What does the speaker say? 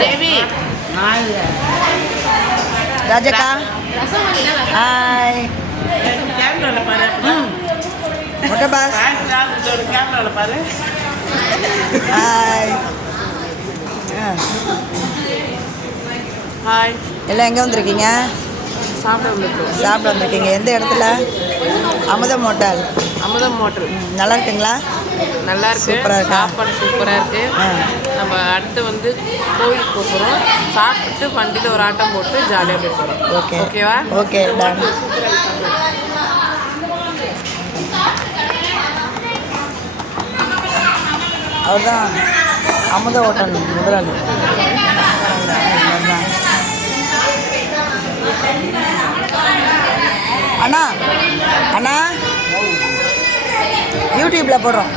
தேவி ராஜக்கா hi மொட்டை pass hi hi எல்லாம் எங்கே வந்திருக்கீங்க? சாப்பிட வந்திருக்கீங்க. எந்த இடத்துல? அமுதம் ஹோட்டல். அமுதம் ஹோட்டல் நல்லா இருக்குங்களா? நல்லா இருக்கு. சூப்பராக இருக்கா? சாப்பாடு சூப்பராக இருக்கு. நம்ம அடுத்து வந்து கோயிலுக்கு போகிறோம். சாப்பிட்டு வண்டியில் ஒரு ஆட்டம் போட்டு ஜாலியாக போய் போகிறோம். ஓகே ஓகேவா? Okay done. அவர்தான் அமுத ஹோட்டல் முதலாளி. அண்ணா அண்ணா யூடியூப்பில் போடுறோம்.